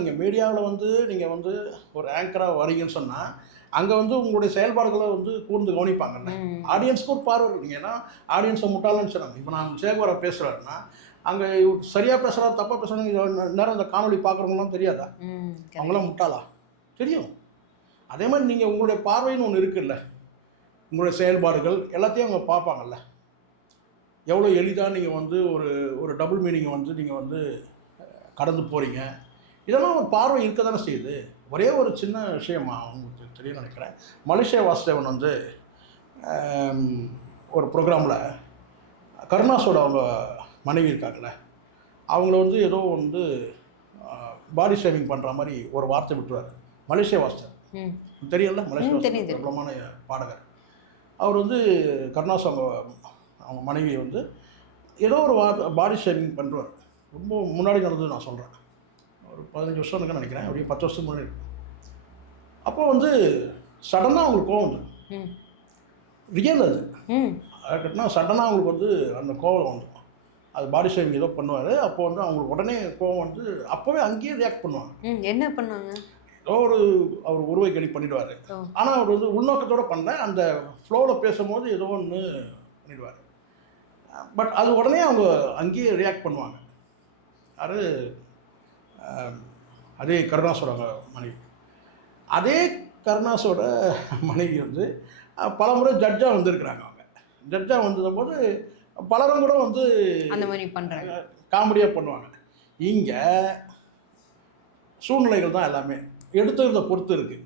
நீங்கள் மீடியாவில் வந்து நீங்கள் வந்து ஒரு ஆங்கராக வரீங்கன்னு சொன்னால் அங்கே வந்து உங்களுடைய செயல்பாடுகளை வந்து கூர்ந்து கவனிப்பாங்கல்ல. ஆடியன்ஸ்க்கு ஒரு பார்வை இருக்குங்க. ஏன்னா ஆடியன்ஸை முட்டாளன்னு சொன்னாங்க. இப்போ நான் சேகோரை பேசுகிறேன்னா அங்கே சரியாக பேசுகிறா தப்பாக பேசுகிறாங்க நேரம் அந்த காணொலி பார்க்குறவங்களாம் தெரியாதா? அவங்களாம் முட்டாளா? தெரியும். அதே மாதிரி நீங்கள் உங்களுடைய பார்வைன்னு ஒன்று இருக்குல்ல, உங்களுடைய செயல்பாடுகள் எல்லாத்தையும் அவங்க பார்ப்பாங்கல்ல. எவ்வளோ எளிதாக நீங்கள் வந்து ஒரு ஒரு டபுள் மீனிங்கை வந்து நீங்கள் வந்து கடந்து போகிறீங்க. இதெல்லாம் ஒரு பார்வை இருக்க தானே செய்யுது. ஒரே ஒரு சின்ன விஷயமா உங்களுக்கு தெரியும் நினைக்கிறேன். மலேசியா வாசுதேவன் வந்து ஒரு ப்ரோக்ராமில் கருணாஸோட அவங்க மனைவி இருக்காங்கள்ல, அவங்கள வந்து ஏதோ வந்து பாடி ஷேவிங் பண்ணுற மாதிரி ஒரு வார்த்தை விட்டுருவார். மலேசியா வாசுதேவன் தெரியல, மலேசியா பிரபலமான பாடகர். அவர் வந்து கருணாஸ் அவங்க மனைவியை வந்து ஏதோ ஒரு பாடி ஷேவிங் பண்ணுறார். ரொம்ப முன்னாடி நடந்தது நான் சொல்கிறேன். ஒரு 15 வருஷம் இருக்குன்னு நினைக்கிறேன், அப்படியே 10 வருஷத்துக்கு முன்னாடி. அப்போ வந்து சடனாக அவங்களுக்கு கோவம் வந்துடும். ரியல் அது கட்டினா சடனாக அவங்களுக்கு வந்து அந்த கோவம் வந்துடும். அது பாடி ஷேவிங் ஏதோ பண்ணுவார். அப்போ வந்து அவங்களுக்கு உடனே கோவம் வந்து அப்போவே அங்கேயே ரியாக்ட் பண்ணுவாங்க. என்ன பண்ணுவாங்க? ஏதோ அவர் உருவை கடி பண்ணிடுவார். ஆனால் அவர் வந்து உள்நோக்கத்தோடு பண்ணல, அந்த ஃப்ளோவில் பேசும்போது ஏதோ ஒன்று பண்ணிடுவார். பட் அது உடனே அவங்க அங்கேயே ரியாக்ட் பண்ணுவாங்க. அது அதே கருணாஸோட மனைவி. அதே கருணாஸோட மனைவி வந்து பல முறை ஜட்ஜாக வந்திருக்கிறாங்க. அவங்க ஜட்ஜாக வந்தபோது பலரும் கூட வந்து அந்த மாதிரி பண்ணுறாங்க, காமெடியாக பண்ணுவாங்க. இங்கே சூழ்நிலைகள் தான் எல்லாமே எடுத்துக்கிறத பொறுத்து இருக்குது.